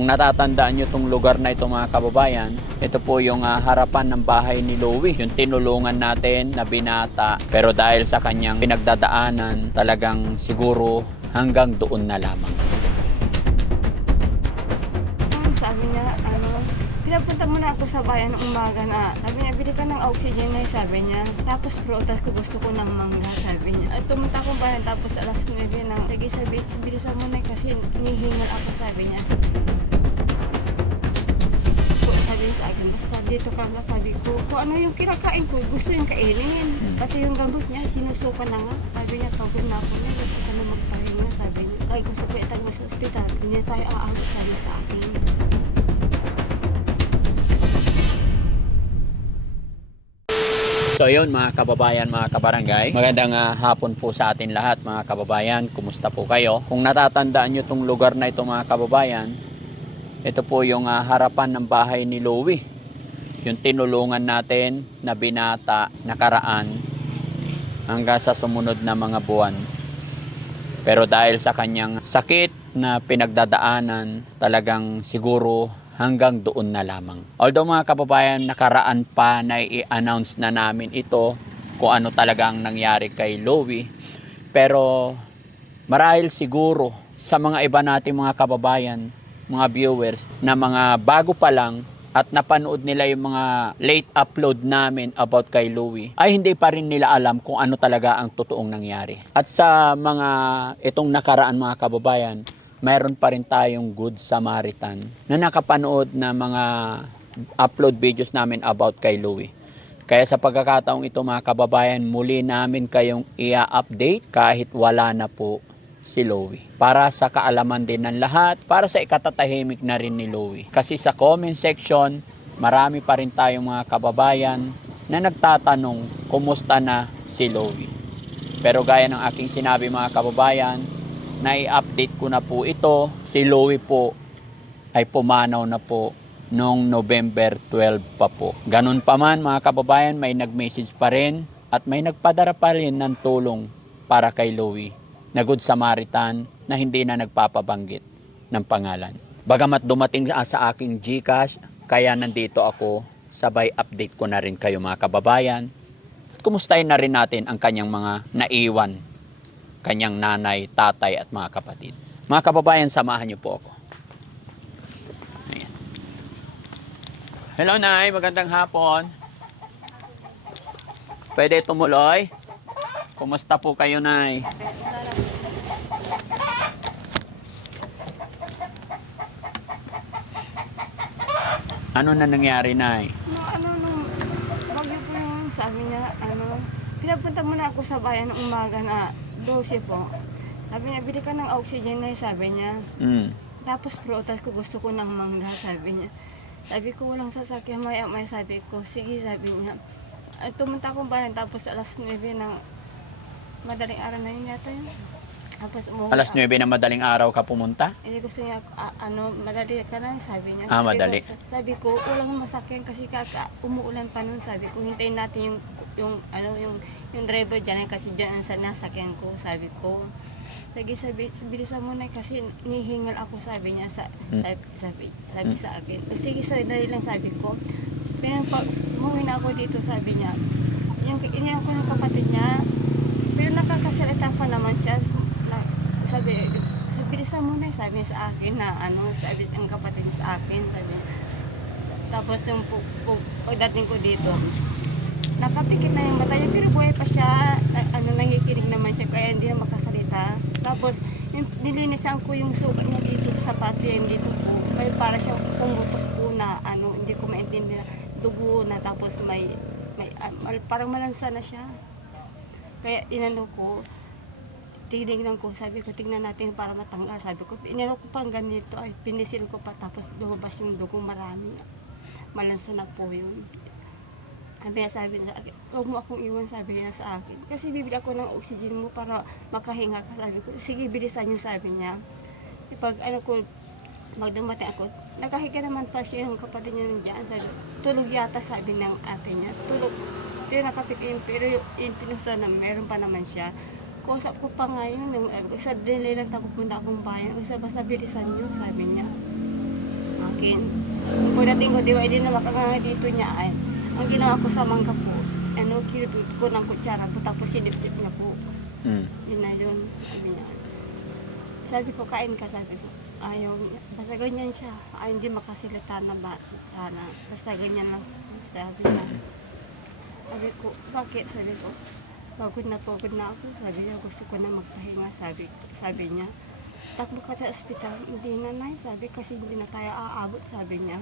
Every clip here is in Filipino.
Kung natatandaan nyo itong lugar na ito mga kababayan, ito po yung harapan ng bahay ni Louie. Yung tinulungan natin na binata. Pero dahil sa kanyang pinagdadaanan, talagang siguro hanggang doon na lamang. Sabi niya, pinapunta muna ako sa bayan ng umaga na, sabi niya, bili ka ng oxygen na, sabi niya. Tapos prutas ko, gusto ko ng mangga, sabi niya. At pumunta akong bayan, tapos alas 9 ng, sige, bilisan mo na kasi nihingal ako, sabi niya. Sabi niya sa akin, basta dito ka lang, sabi ko, kung ano yung kinakain ko, gusto yung kainin. Pati yung gamot niya, sinusuka na nga. Sabi niya, pagod na ako niya, gusto ko na magpahinga, sabi niya. Kaya gusto ko itag mo sa ospital, hindi tayo aabot, sabi sa akin. So yun mga kababayan, mga kabarangay, magandang hapon po sa atin lahat mga kababayan. Kumusta po kayo? Kung natatandaan nyo itong lugar na ito mga kababayan, ito po yung harapan ng bahay ni Louie. Yung tinulungan natin na binata nakaraan hanggang sa sumunod na mga buwan. Pero dahil sa kanyang sakit na pinagdadaanan, talagang siguro hanggang doon na lamang. Although mga kababayan, nakaraan pa na i-announce na namin ito kung ano talagang nangyari kay Louie. Pero marahil siguro sa mga iba nating mga kababayan, mga viewers, na mga bago pa lang at napanood nila yung mga late upload namin about kay Louie, ay hindi pa rin nila alam kung ano talaga ang totoong nangyari. At sa mga itong nakaraan mga kababayan, mayroon pa rin tayong Good Samaritan na nakapanood na mga upload videos namin about kay Louie. Kaya sa pagkakataong ito mga kababayan, muli namin kayong i-update kahit wala na po si Louie. Para sa kaalaman din ng lahat, para sa ikatatahimik na rin ni Louie. Kasi sa comment section, marami pa rin tayong mga kababayan na nagtatanong kumusta na si Louie. Pero gaya ng aking sinabi mga kababayan, na i-update ko na po ito, si Louie po ay pumanaw na po noong November 12 pa po. Ganun pa man mga kababayan, may nag-message pa rin at may nagpadara pa rin ng tulong para kay Louie na Good Samaritan na hindi na nagpapabanggit ng pangalan. Bagamat dumating sa aking GCash, kaya nandito ako, sabay update ko na rin kayo mga kababayan. At kumustahin na rin natin ang kanyang mga naiwan, kanyang nanay, tatay at mga kapatid. Mga kababayan, samahan niyo po ako. Ayan. Hello Nay, magandang hapon. Pwede tumuloy? Kumusta po kayo Nay? Ano na nangyari Nay? Nung bagyo po yung sabi niya, pinapunta muna ako sa bayan ng umaga na 12 po. Sabi niya, bili ka ng oxygen na, sabi niya. Tapos prutas ko, gusto ko ng mangga, sabi niya. Sabi ko, walang sasakyan, may sabi ko, sige, sabi niya. At pumunta akong bayan, tapos alas 9 ng madaling araw na yun yata yun. Tapos umuwi Alas 9 na madaling araw ka pumunta? Hindi gusto niya, madali ka na, sabi niya. Madali. Sabi ko, walang masakyan kasi umuulan pa nun, sabi ko, hintayin natin yung driver dyan kasi dyan ang nasakyan ko, sabi ko. Sabi, bilisan mo na kasi nihingal ako, sabi niya, sabi sa akin. Sige, dali lang, sabi ko. Umuwi na ako dito, sabi niya. Iniyan ko ng kapatid niya, pero nakakasalita pa naman siya. Sabi, bilisan mo na, sabi niya sa akin na sabi ang kapatid sa akin, sabi niya. Tapos yung pagdating ko dito, nakapikit na yung mata niya, pero buhay pa siya, nangikinig naman siya, kaya hindi na makasalita. Tapos, nilinisan ko yung sugat niya dito sa pati, dito po, para siya pumutok po na, hindi ko maintindihan, dugo na, tapos parang malansa na siya. Kaya ko, tinignan ko, sabi ko, tingnan natin para matanggal. Sabi ko, inano ko pang ganito, ay pinisil ko pa, tapos lumabas yung dugo, marami. Malansa na po yun. Sabi niya, huwag mo akong iwan, sabi niya sa akin. Kasi bibili ako ng oxygen mo para makahinga ka, sabi ko. Sige, bilisan yung sabi niya. Pag magdumating ako, nakahiga naman pa siya yung kapatid niya nandiyan. Sabi, tulog yata, sabi ng ate niya. Tulog. Pero nakapikin, pero yung pinusta na meron pa naman siya. Kausap ko pa ngayon, sa delay lang pupunta akong bayan. Basta bilisan niyo, sabi niya. akin. Pagdating ko, di ba, hindi na makakanga dito niya ay. Ang ginawa ko sa mangga po, kinudud ko ng kutsara po, tapos sinipsip niya po. Yun na yun, sabi niya. Sabi ko, kain ka, sabi ko. Ayaw niya. Basta ganyan siya. Ay, hindi makasilita na ba? Sana. Basta ganyan lang. Sabi niya. Sabi ko, bakit? Sabi ko, pagod na ako. Sabi niya, gusto ko na magpahinga. Sabi niya, takbo ka sa ospital. Hindi na, Nay. Sabi, kasi hindi na tayo aabot. Sabi niya.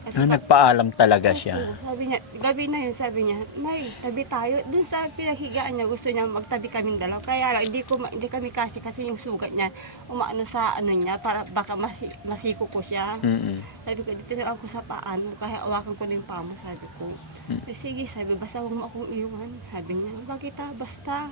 Kasi Nagpaalam talaga siya. sabi niya, gabi na yun, sabi niya, Nay, tabi tayo. Doon sa pinaghigaan niya, gusto niya magtabi kaming dalaw. Kaya lang, hindi kami kasi yung sugat niya, umaano sa ano niya, para baka masiko ko siya. Sabi ko, dito na ako sa paano, kaya awakan ko din pa mo, sabi ko. Sige, sabi, basta huwag mo akong iwan. Sabi niya, bakit basta.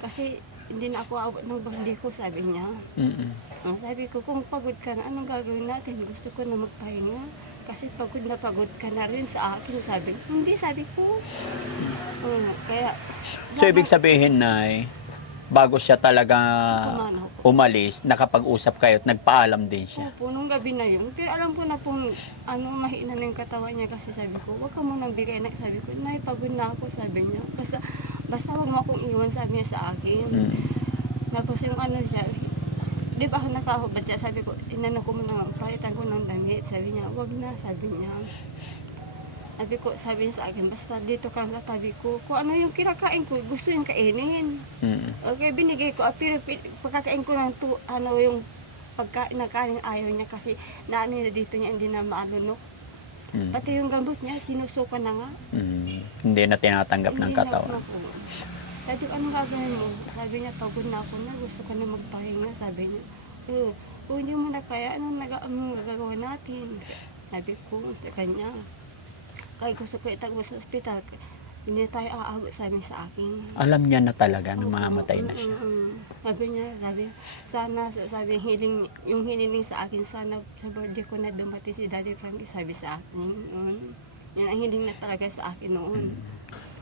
Kasi hindi na ako abot ng bandi ko, sabi niya. Sabi ko, kung pagod ka na, anong gagawin natin? Gusto ko na magpahinga. Kasi pagod ka na rin sa akin, sabi. Hindi, sabi ko. Kaya, So, ibig sabihin na bago siya talaga Kumano. umalis, nakapag-usap kayo at nagpaalam din siya. Opo, nung gabi na yun. Pero alam ko na pong mahina na yung katawan niya kasi sabi ko, huwag ka munang bigay na. Sabi ko, Nay, pagod na ako, sabi niya. Basta huwag mo akong iwan, sabi niya sa akin. Tapos yung siya, di ba ako nakahubad siya, sabi ko, inano ko muna, palitan ko ng damit. Sabi niya, wag na, sabi niya. Sabi niya sa akin, basta dito ka lang katabi ko. Kung ano yung kinakain ko, gusto yung kainin. Okay, binigay ko. Pero pagkakain ko ng yung pagkain na kanin, ayaw niya kasi naano na dito niya, hindi na maalunok. Pati yung gamot niya, sinusukan na nga. Hindi na tinatanggap ng katawan. Sabi ko, anong gagawin mo? Sabi niya, pagod na ako na, gusto ko na magpahinga. Sabi niya, kung hindi mo na kaya, anong nagagawa natin? Sabi ko, sa kanya, kaya gusto ko itagbo sa ospital, hindi tayo aabot, sabi sa akin. Alam niya na talaga na mamamatay na siya. Sabi niya, sana, sabi, yung hiniling sa akin, sana sa birthday ko na dumating si Daddy Frankie, sabi sa akin. Yan ang hiling na talaga sa akin noon.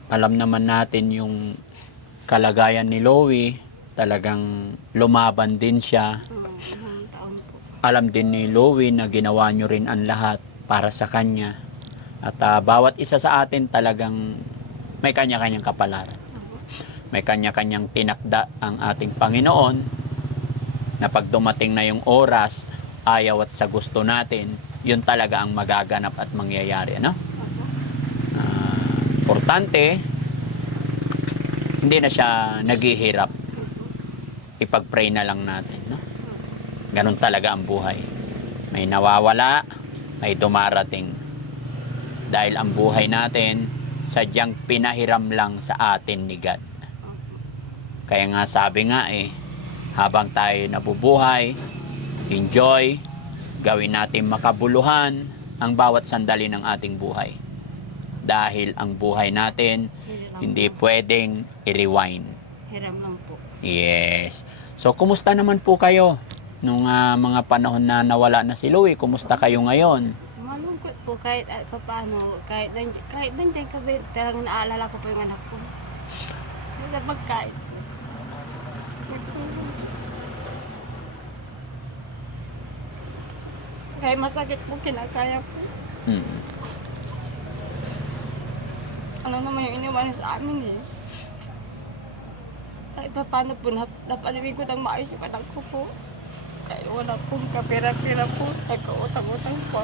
Alam naman natin yung kalagayan ni Loie, talagang lumaban din siya. Ilang taon po. Alam din ni Loie na ginawa nyo rin ang lahat para sa kanya. At bawat isa sa atin talagang may kanya-kanyang kapalaran. May kanya-kanyang tinakda ang ating Panginoon na pag dumating na yung oras, ayaw at sa gusto natin, yun talaga ang magaganap at mangyayari. Ano? Importante, hindi na siya naghihirap. Ipag-pray na lang natin. No? Ganun talaga ang buhay. May nawawala, may dumarating. Dahil ang buhay natin, sadyang pinahiram lang sa atin ni God. Kaya nga sabi nga habang tayo nabubuhay, enjoy, gawin natin makabuluhan ang bawat sandali ng ating buhay. Dahil ang buhay natin, hindi pwedeng i-rewind. Hiram lang po. Yes. So, kumusta naman po kayo nung mga panahon na nawala na si Loie? Kumusta kayo ngayon? Malungkot po kahit paano, kahit nandiyan kami, talagang naalala ko po yung anak ko. Hindi na magkain. Kaya masakit po, kinakaya po. Ano naman yung iniwan sa amin Kahit paano po, napalibig ko ng maayos yung anak ko po. Kahit wala pong kapira-pira po, nagkautang-utang po.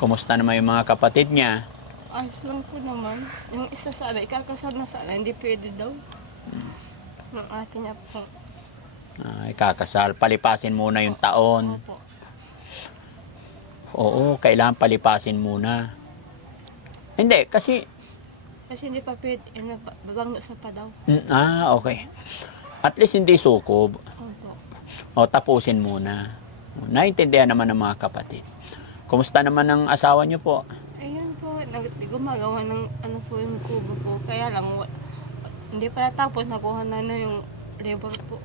Kumusta naman yung mga kapatid niya? Ayos lang po naman. Yung isa sana, ikakasal na sana, hindi pwede daw. Yung akin niya po. Ikakasal. Palipasin muna yung taon. Opo. Oo, kailangan palipasin muna. Hindi, kasi... Kasi hindi pa pwede, babangno sa pa daw. Okay. At least hindi sukob. Opo. O, tapusin muna. Naintindihan naman ng mga kapatid. Kumusta naman ang asawa niyo po? Ayun po, gumagawa ng po yung kubo po. Kaya lang, hindi pa natapos, nakuha na yung labor po.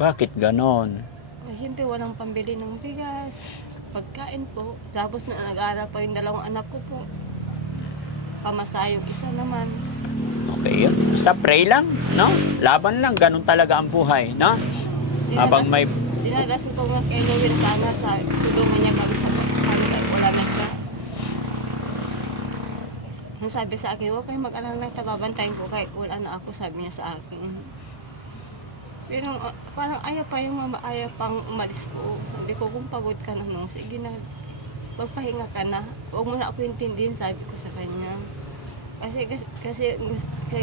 Bakit ganon? Kasi siyempre walang pambili ng bigas, pagkain po. Tapos nag-aaral pa yung dalawang anak ko po. Pamasahe yung isa naman. Okay yun. Basta pray lang, no? Laban lang. Ganun talaga ang buhay, no? Habang may Dinadasan ko nga kay Lowin sana sa tulungan niya kami sa kanila. Wala na siya. Ang sabi sa akin, huwag kayo mag-alala na tababantayin ko kahit wala na ako, sabi niya sa akin. Pero parang ayaw pa yung mama, ayaw pang umalis ko. Sabi ko, kung pagod ka na nung, sige na, magpahinga ka na. Huwag mo na ako intindihin, sabi ko sa kanya. Kasi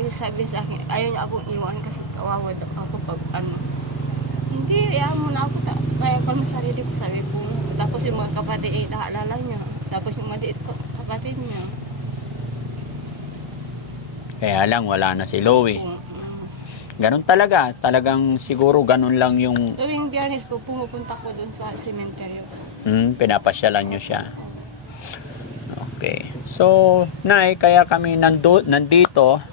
sabi sa akin, ayaw niya akong iwan kasi kawawa daw ako pag ano. Hindi, ayaw mo na ako, kaya ko ng sarili ko, sabi ko. Tapos yung mga kapatid, naalala niya. Tapos yung maliit ko, kapatid niya. Kaya lang, wala na si Louie. Mm. Ganun talaga. Talagang siguro ganun lang yung Tuwing Biyernes po, pumupunta ko dun sa sementeryo. pinapasyalan nyo siya. Okay. So, Nay, kaya kami nandito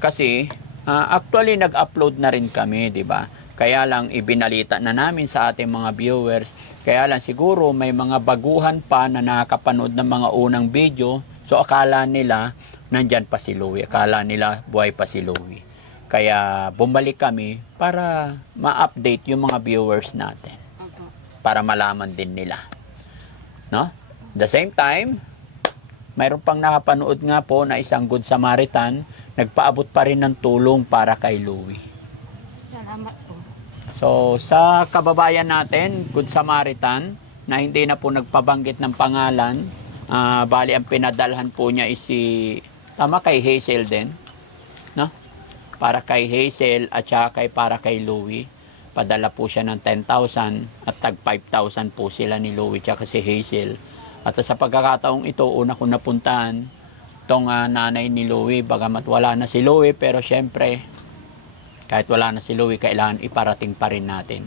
kasi actually nag-upload na rin kami, di ba? Kaya lang ibinalita na namin sa ating mga viewers. Kaya lang siguro may mga baguhan pa na nakakapanood ng mga unang video. So, akala nila nandyan pa si Louie. Akala nila buhay pa si Louie. Kaya bumalik kami para ma-update yung mga viewers natin. Opo. Para malaman din nila. No? The same time, mayroon pang nakapanood nga po na isang Good Samaritan, nagpaabot pa rin ng tulong para kay Louie. Salamat po. So, sa kababayan natin, Good Samaritan, na hindi na po nagpabanggit ng pangalan, bali ang pinadalhan po niya is tama kay Hazel din, no? Para kay Hazel at saka para kay Louie. Padala po siya ng 10,000 at tag 5,000 po sila ni Louie at si Hazel. At sa pagkakataong ito, una ko napuntahan itong nanay ni Louie, bagamat wala na si Louie, pero syempre, kahit wala na si Louie, kailangan iparating pa rin natin.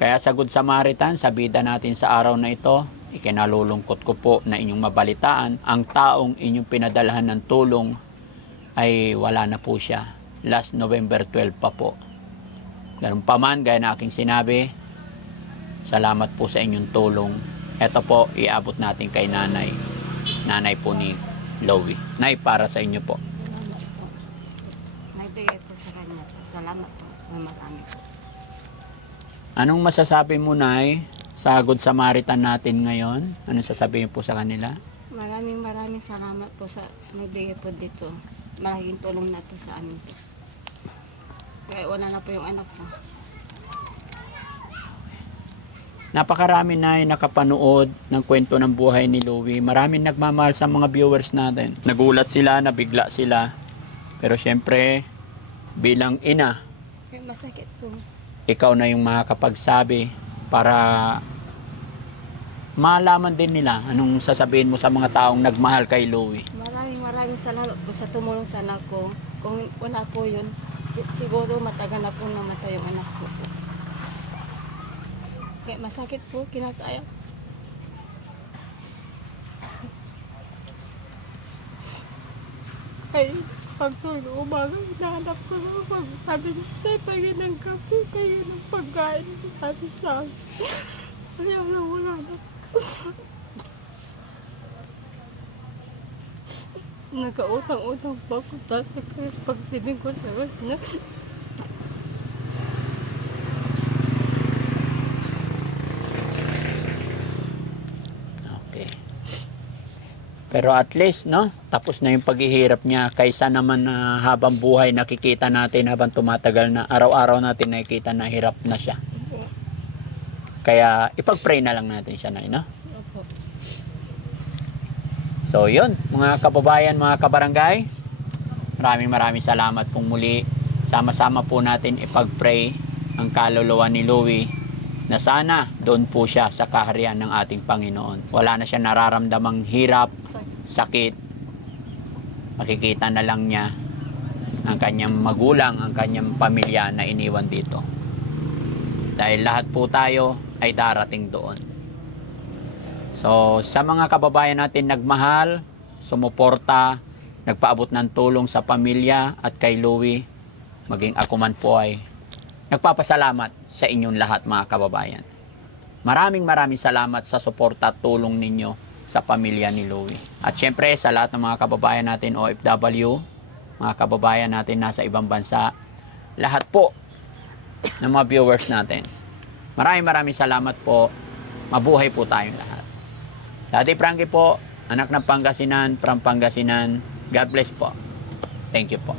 Kaya sa Good Samaritan, sa bida natin sa araw na ito, ikinalulungkot ko po na inyong mabalitaan, ang taong inyong pinadalahan ng tulong ay wala na po siya. Last November 12 pa po. Ganun pa man, gaya na aking sinabi, salamat po sa inyong tulong. Ito po, iabot natin kay nanay. Nanay po ni Louie. Nay, para sa inyo po. Salamat po. Nagbigay po sa kanya. Salamat po. Marami po. Anong masasabi mo, Nay, sa Good Samaritan natin ngayon? Anong sasabihin po sa kanila? Maraming salamat po sa nagbigay po dito. Malaking tulong na to sa amin. Kaya wala na po yung anak ko. Napakarami na nakapanood ng kwento ng buhay ni Louie. Maraming nagmamahal sa mga viewers natin. Nagulat sila, nabigla sila. Pero syempre, bilang ina, Kaya masakit po. ikaw na yung makakapagsabi para malaman din nila anong sasabihin mo sa mga taong nagmahal kay Louie. Maraming salamat po sa tumulong sa anak ko. Kung wala po yun, siguro matagal na po namatay yung anak ko po. Kaya masakit po, kinakaya. Ay, pagtulog umaga, hinahanap ko na pag sabi niya, tay, pagin ng kape, pagin ng pagkain, sabi sa akin. Kaya wala na. Nagkautang-utang pa ako, tapos pagtinig ko sa kanya. Okay. Pero at least, no, tapos na yung paghihirap niya kaysa naman na habang buhay nakikita natin, habang tumatagal na araw-araw natin nakikita na hirap na siya. Kaya ipag-pray na lang natin siya, Nay, no? Opo. So yun, mga kababayan, mga kabarangay, maraming salamat pong muli. Sama-sama po natin ipag-pray ang kaluluwa ni Louie na sana doon po siya sa kaharian ng ating Panginoon. Wala na siya nararamdamang hirap, sakit. Makikita na lang niya ang kanyang magulang, ang kanyang pamilya na iniwan dito. Dahil lahat po tayo ay darating doon. So, sa mga kababayan natin nagmahal, sumuporta, nagpaabot ng tulong sa pamilya at kay Louie, maging ako man po ay nagpapasalamat sa inyong lahat, mga kababayan. Maraming salamat sa suporta at tulong ninyo sa pamilya ni Louie. At syempre sa lahat ng mga kababayan natin OFW, mga kababayan natin nasa ibang bansa, lahat po ng mga viewers natin, Maraming salamat po. Mabuhay po tayong lahat. Daddy Frankie po, anak ng Pangasinan, from Pangasinan. God bless po. Thank you po.